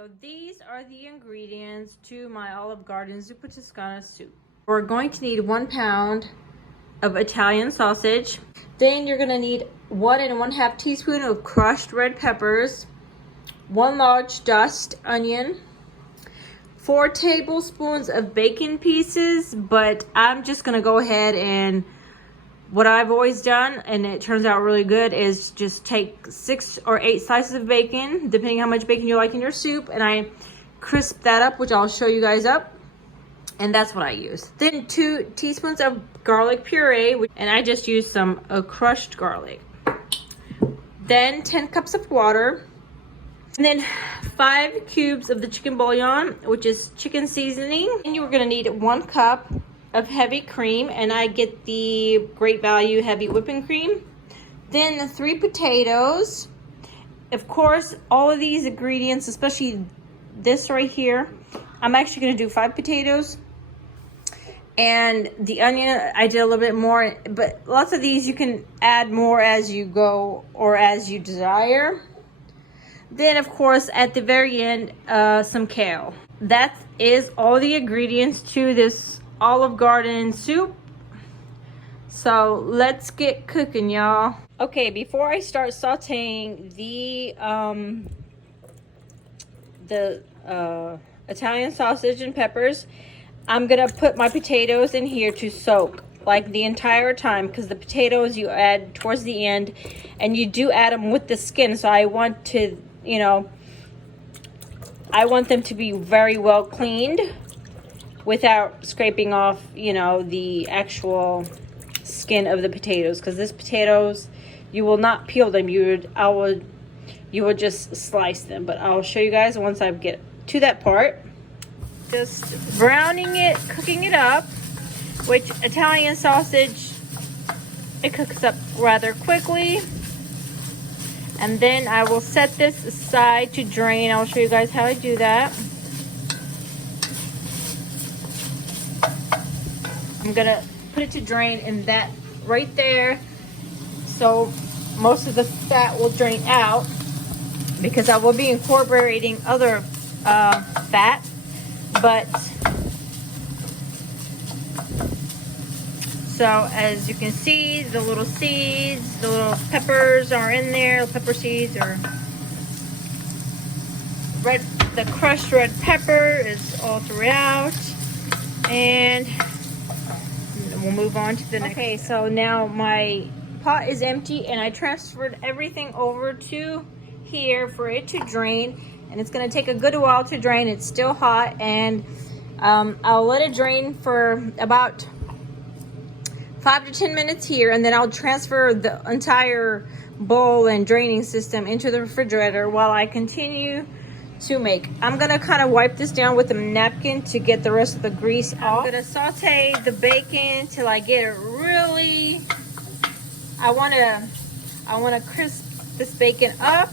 So these are the ingredients to my Olive Garden zuppa Toscana soup. We're going to need 1 pound of Italian sausage. Then you're gonna need 1 1/2 teaspoon of crushed red peppers, 1 large diced onion, 4 tablespoons of bacon pieces, but I'm just gonna go ahead and what I've always done, and it turns out really good, is just take 6 or 8 slices of bacon, depending how much bacon you like in your soup, and I crisp that up, which I'll show you guys up, and that's what I use. Then 2 teaspoons of garlic puree, and I just use some crushed garlic. Then 10 cups of water, and then 5 cubes of the chicken bouillon, which is chicken seasoning. And you're gonna need 1 cup of heavy cream, and I get the Great Value heavy whipping cream. Then 3 potatoes. Of course, all of these ingredients, especially this right here, I'm actually gonna do 5 potatoes. And the onion, I did a little bit more, but lots of these you can add more as you go or as you desire. Then, of course, at the very end, some kale. That is all the ingredients to this Olive Garden soup. So let's get cooking, y'all. Okay, before I start sauteing the Italian sausage and peppers, I'm gonna put my potatoes in here to soak like the entire time, because the potatoes you add towards the end, and you do add them with the skin. So I want to, you know, I want them to be very well cleaned without scraping off, you know, the actual skin of the potatoes, because this potatoes, you will not peel them, you will just slice them. But I'll show you guys once I get to that part. Just browning it, cooking it up, which Italian sausage, it cooks up rather quickly. And then I will set this aside to drain. I'll show you guys how I do that. I'm gonna put it to drain in that right there, so most of the fat will drain out, because I will be incorporating other fat. But so as you can see, the little seeds, the little peppers are in there, pepper seeds, or red, the crushed red pepper is all throughout. And we'll move on to the next. Okay, so now my pot is empty, and I transferred everything over to here for it to drain, and it's going to take a good while to drain. It's still hot, and I'll let it drain for about 5 to 10 minutes here, and then I'll transfer the entire bowl and draining system into the refrigerator while I continue to make. I'm gonna kind of wipe this down with a napkin to get the rest of the grease off. I'm gonna saute the bacon till I get it really, I wanna crisp this bacon up.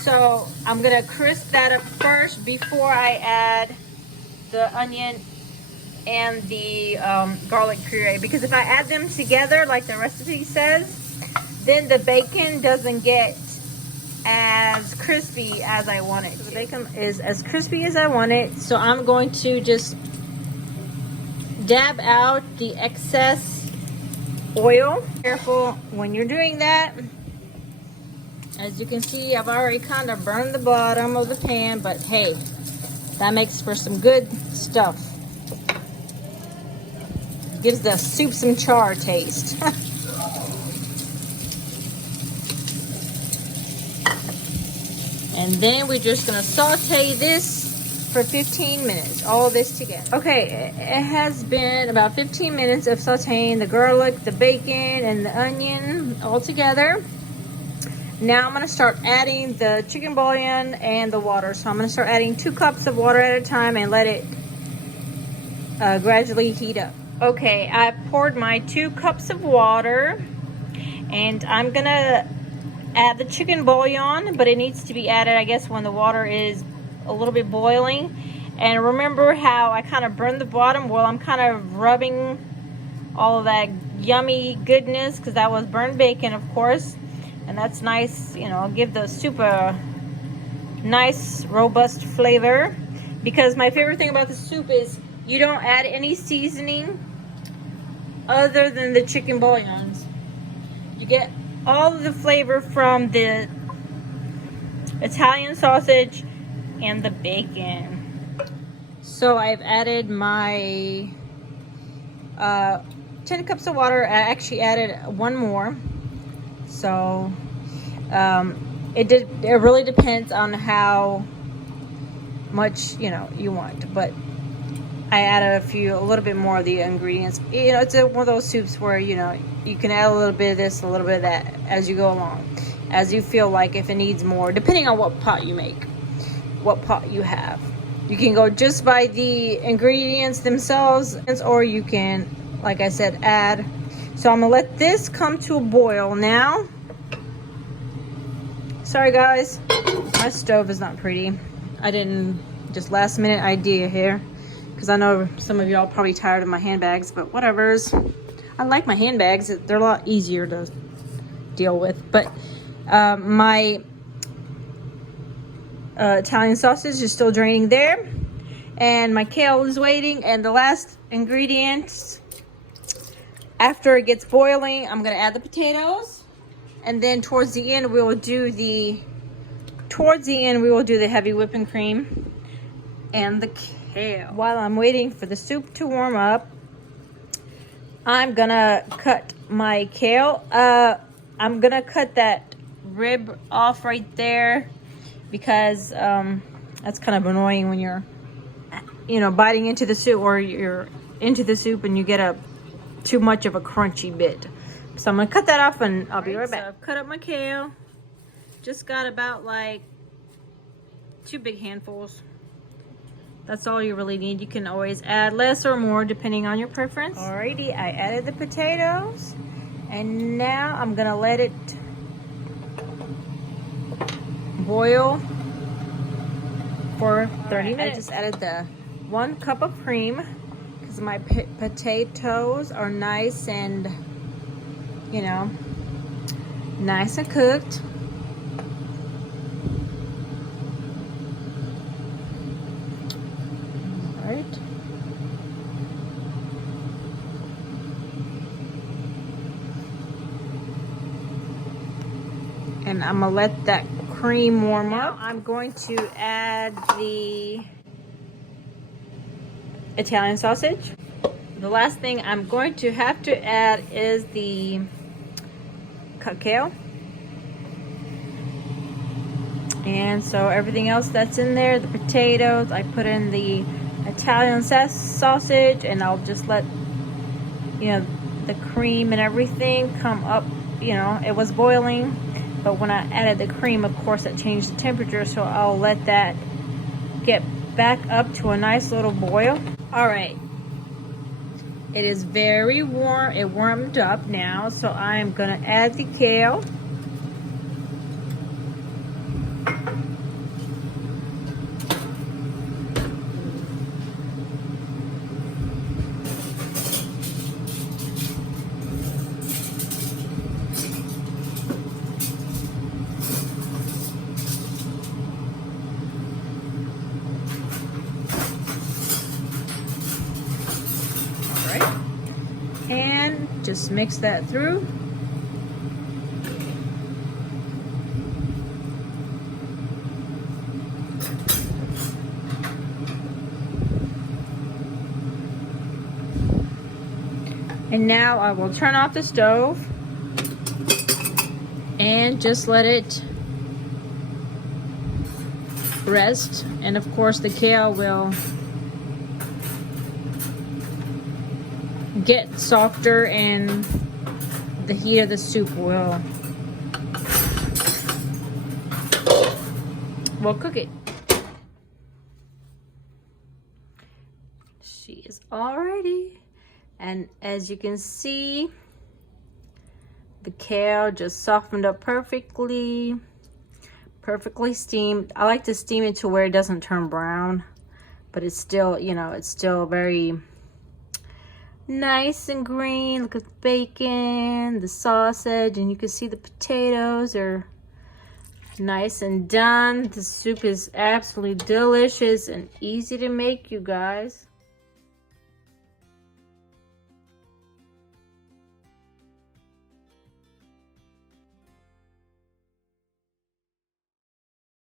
So I'm gonna crisp that up first before I add the onion and the garlic puree, because if I add them together like the recipe says, then the bacon doesn't get as crispy as I want it. So the bacon is as crispy as I want it, so I'm going to just dab out the excess oil. Careful when you're doing that. As you can see, I've already kind of burned the bottom of the pan, but hey, that makes for some good stuff. Gives the soup some char taste. And then we're just gonna saute this for 15 minutes, all this together. Okay, it has been about 15 minutes of sauteing the garlic, the bacon, and the onion all together. Now I'm gonna start adding the chicken bouillon and the water. So I'm gonna start adding 2 cups of water at a time and let it gradually heat up. Okay, I poured my 2 cups of water, and I'm gonna add the chicken bouillon, but it needs to be added, I guess, when the water is a little bit boiling. And remember how I kind of burned the bottom? Well, I'm kind of rubbing all of that yummy goodness, because that was burned bacon, of course, and that's nice, you know, give the soup a nice robust flavor. Because my favorite thing about the soup is you don't add any seasoning other than the chicken bouillons. You get all of the flavor from the Italian sausage and the bacon. So I've added my 10 cups of water. I actually added one more. So it really depends on how much you want, but I added a little bit more of the ingredients. It's one of those soups where you can add a little bit of this, a little bit of that as you go along, as you feel like if it needs more, depending on what pot you make, what pot you have. You can go just by the ingredients themselves, or you can, like I said, add. So I'm gonna let this come to a boil now. Sorry guys, my stove is not pretty. I didn't, just last minute idea here, because I know some of y'all probably tired of my handbags, but whatever's. I like my handbags, they're a lot easier to deal with. But my Italian sausage is still draining there, and my kale is waiting. And the last ingredient, after it gets boiling, I'm gonna add the potatoes, and then towards the end we will do the heavy whipping cream and the kale. While I'm waiting for the soup to warm up, I'm gonna cut my kale. I'm gonna cut that rib off right there, because that's kind of annoying when you're biting into the soup, or you're into the soup and you get too much of a crunchy bit. So I'm gonna cut that off, and I'll be right back. So I've cut up my kale. Just got about like 2 big handfuls. That's all you really need. You can always add less or more depending on your preference. Alrighty, I added the potatoes, and now I'm gonna let it boil for 30 minutes. I just added the 1 cup of cream because my potatoes are nice and nice and cooked. Right. And I'm gonna let that cream warm up. I'm going to add the Italian sausage. The last thing I'm going to have to add is the cut kale. And so everything else that's in there, the potatoes, I put in the Italian sausage, and I'll just let the cream and everything come up. It was boiling, but when I added the cream, of course it changed the temperature, so I'll let that get back up to a nice little boil. All right, it is very warm. It warmed up now, so I'm gonna add the kale. And just mix that through. And now I will turn off the stove and just let it rest. And of course the kale will get softer, and the heat of the soup will cook it. She is all ready, and as you can see, the kale just softened up perfectly steamed. I like to steam it to where it doesn't turn brown, but it's still, it's still very nice and green. Look at the bacon, the sausage, and you can see the potatoes are Nice and done. The soup is absolutely delicious and easy to make, you guys.